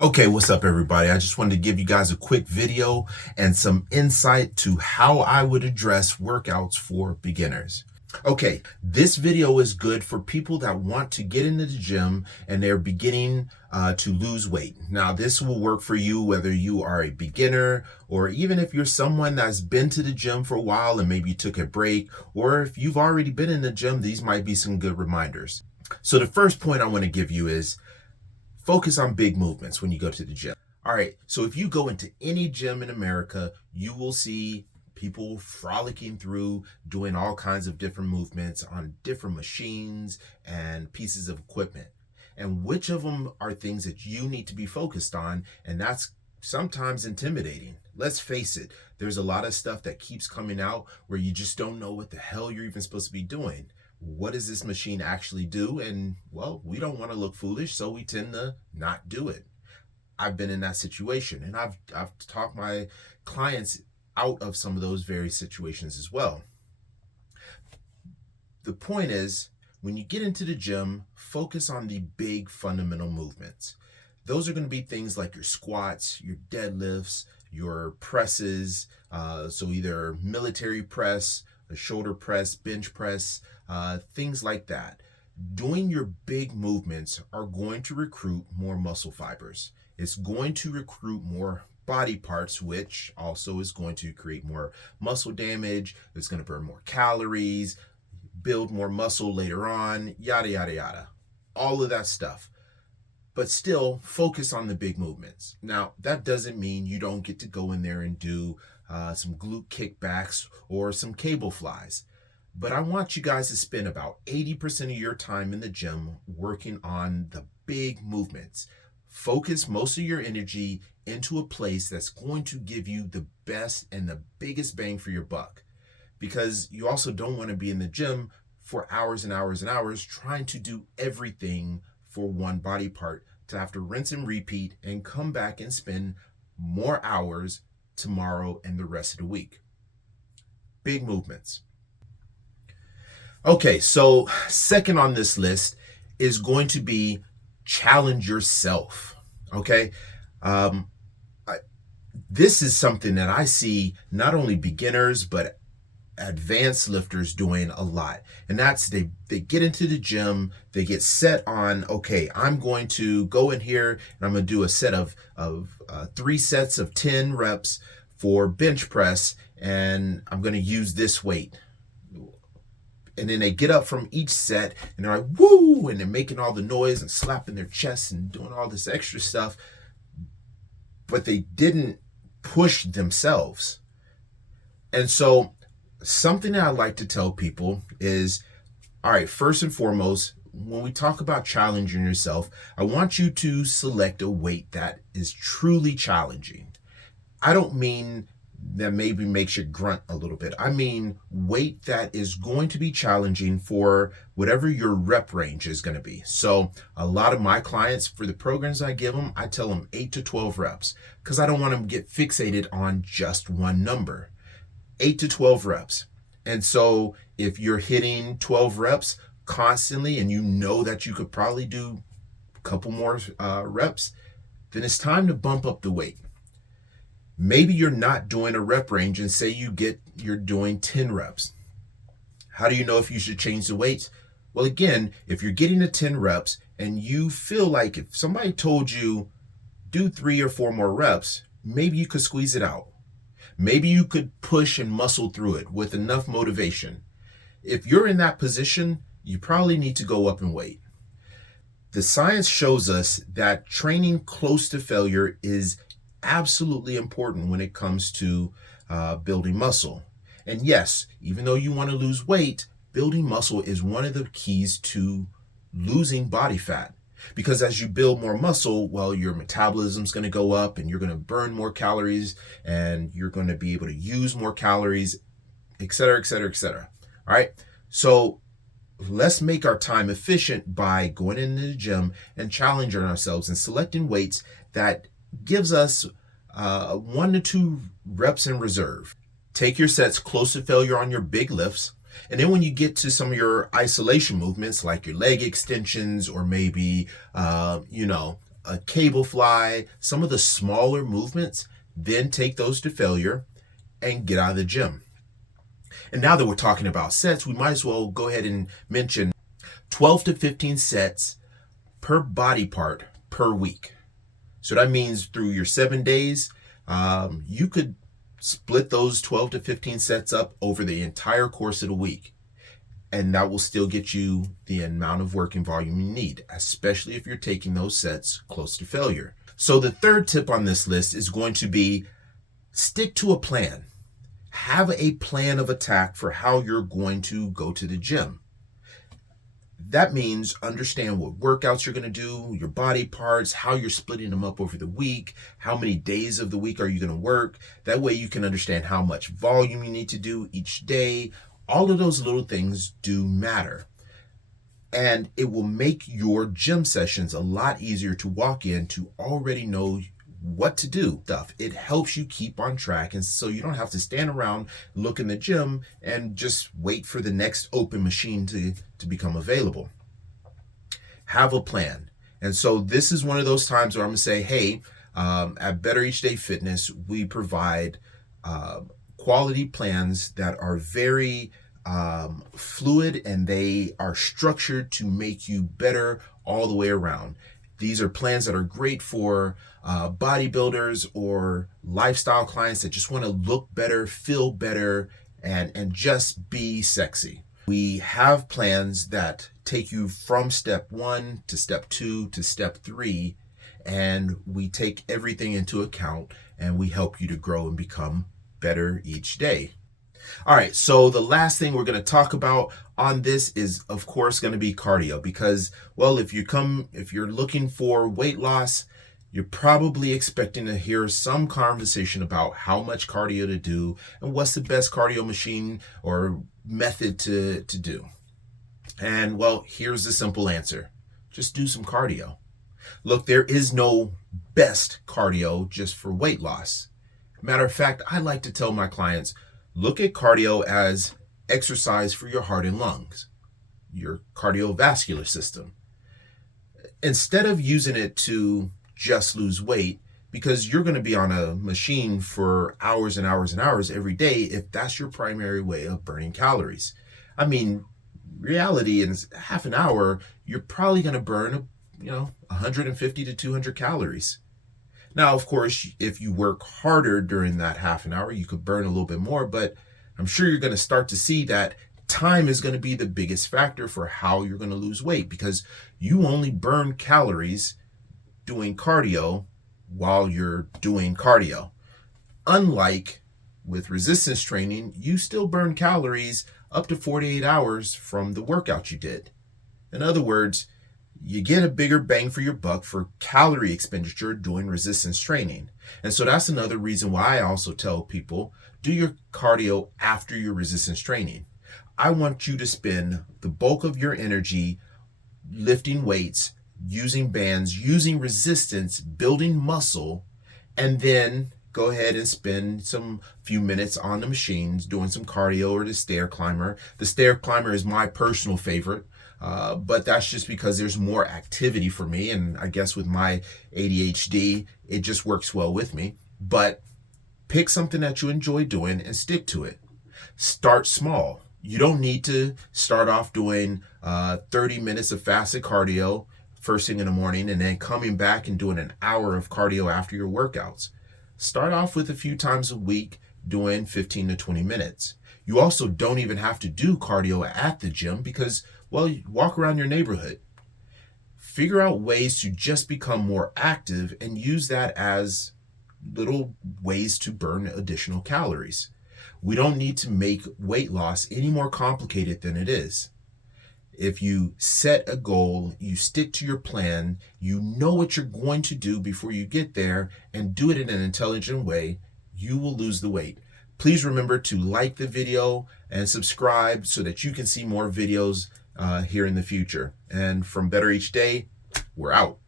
Okay, what's up, everybody? I just wanted to give you guys a quick video and some insight to how I would address workouts for beginners. Okay, this video is good for people that want to get into the gym and they're beginning to lose weight. Now, this will work for you whether you are a beginner or even if you're someone that's been to the gym for a while and maybe you took a break, or if you've already been in the gym, these might be some good reminders. So the first point I want to give you is focus on big movements when you go to the gym. All right, so if you go into any gym in America, you will see people frolicking through, doing all kinds of different movements on different machines and pieces of equipment. And which of them are things that you need to be focused on? And that's sometimes intimidating. Let's face it, there's a lot of stuff that keeps coming out where you just don't know what the hell you're even supposed to be doing. What does this machine actually do? And well, we don't want to look foolish, so we tend to not do it. I've been in that situation, and I've talked my clients out of some of those very situations as well. The point is, when you get into the gym, focus on the big fundamental movements. Those are going to be things like your squats, your deadlifts, your presses, so either military press, a shoulder press, bench press, things like that. Doing your big movements are going to recruit more muscle fibers. It's going to recruit more body parts, which also is going to create more muscle damage. It's going to burn more calories, build more muscle later on, yada, yada, yada. All of that stuff. But still, focus on the big movements. Now, that doesn't mean you don't get to go in there and do some glute kickbacks or some cable flies. But I want you guys to spend about 80% of your time in the gym working on the big movements. Focus most of your energy into a place that's going to give you the best and the biggest bang for your buck. Because you also don't want to be in the gym for hours and hours and hours trying to do everything for one body part, to have to rinse and repeat and come back and spend more hours tomorrow and the rest of the week. Big movements. Okay, so second on this list is going to be challenge yourself. Okay, this is something that I see not only beginners but advanced lifters doing a lot, and that's they get into the gym, they get set on, okay, I'm going to go in here and I'm going to do a set of 3 sets of 10 reps for bench press, and I'm going to use this weight. And then they get up from each set and they're like, woo, and they're making all the noise and slapping their chests and doing all this extra stuff, but they didn't push themselves. And so something that I like to tell people is, all right, first and foremost, when we talk about challenging yourself, I want you to select a weight that is truly challenging. I don't mean that maybe makes you grunt a little bit. I mean weight that is going to be challenging for whatever your rep range is going to be. So a lot of my clients, for the programs I give them, I tell them 8 to 12 reps because I don't want them to get fixated on just one number. 8 to 12 reps. And so if you're hitting 12 reps constantly and you know that you could probably do a couple more reps, then it's time to bump up the weight. Maybe you're not doing a rep range and say you're doing 10 reps. How do you know if you should change the weights? Well, again, if you're getting to 10 reps and you feel like if somebody told you do 3 or 4 more reps, maybe you could squeeze it out. Maybe you could push and muscle through it with enough motivation. If you're in that position, you probably need to go up in weight. The science shows us that training close to failure is absolutely important when it comes to building muscle. And yes, even though you want to lose weight, building muscle is one of the keys to losing body fat. Because as you build more muscle, well, your metabolism's going to go up and you're going to burn more calories and you're going to be able to use more calories, et cetera, et cetera, et cetera. All right. So let's make our time efficient by going into the gym and challenging ourselves and selecting weights that gives us 1 to 2 reps in reserve. Take your sets close to failure on your big lifts. And then when you get to some of your isolation movements, like your leg extensions or maybe, a cable fly, some of the smaller movements, then take those to failure and get out of the gym. And now that we're talking about sets, we might as well go ahead and mention 12 to 15 sets per body part per week. So that means through your 7 days, you could split those 12 to 15 sets up over the entire course of the week. And that will still get you the amount of working volume you need, especially if you're taking those sets close to failure. So the third tip on this list is going to be stick to a plan. Have a plan of attack for how you're going to go to the gym. That means understand what workouts you're going to do, your body parts, how you're splitting them up over the week, how many days of the week are you going to work. That way you can understand how much volume you need to do each day. All of those little things do matter. And it will make your gym sessions a lot easier to walk in to already know what to do. It helps you keep on track, and so you don't have to stand around, look in the gym, and just wait for the next open machine to become available. Have a plan. And so this is one of those times where I'm going to say, hey, at Better Each Day Fitness, we provide quality plans that are very fluid, and they are structured to make you better all the way around. These are plans that are great for bodybuilders or lifestyle clients that just want to look better, feel better, and just be sexy. We have plans that take you from step 1 to step 2 to step 3, and we take everything into account, and we help you to grow and become better each day. All right, so the last thing we're going to talk about on this is, of course, going to be cardio, because, well, if you're looking for weight loss, you're probably expecting to hear some conversation about how much cardio to do and what's the best cardio machine or method to do. And, well, here's the simple answer. Just do some cardio. Look, there is no best cardio just for weight loss. Matter of fact, I like to tell my clients, look at cardio as exercise for your heart and lungs, your cardiovascular system. Instead of using it to just lose weight, because you're going to be on a machine for hours and hours and hours every day if that's your primary way of burning calories. I mean, reality, in half an hour, you're probably going to burn, 150 to 200 calories. Now, of course, if you work harder during that half an hour, you could burn a little bit more, but I'm sure you're going to start to see that time is going to be the biggest factor for how you're going to lose weight, because you only burn calories doing cardio while you're doing cardio. Unlike with resistance training, you still burn calories up to 48 hours from the workout you did. In other words, you get a bigger bang for your buck for calorie expenditure doing resistance training. And so that's another reason why I also tell people, do your cardio after your resistance training. I want you to spend the bulk of your energy lifting weights, using bands, using resistance, building muscle, and then go ahead and spend some few minutes on the machines doing some cardio or the stair climber. The stair climber is my personal favorite. But that's just because there's more activity for me, and I guess with my ADHD, it just works well with me. But pick something that you enjoy doing and stick to it. Start small. You don't need to start off doing 30 minutes of fasted cardio first thing in the morning and then coming back and doing an hour of cardio after your workouts. Start off with a few times a week doing 15 to 20 minutes. You also don't even have to do cardio at the gym because, well, you walk around your neighborhood. Figure out ways to just become more active and use that as little ways to burn additional calories. We don't need to make weight loss any more complicated than it is. If you set a goal, you stick to your plan, you know what you're going to do before you get there, and do it in an intelligent way, you will lose the weight. Please remember to like the video and subscribe so that you can see more videos here in the future. And from Better Each Day, we're out.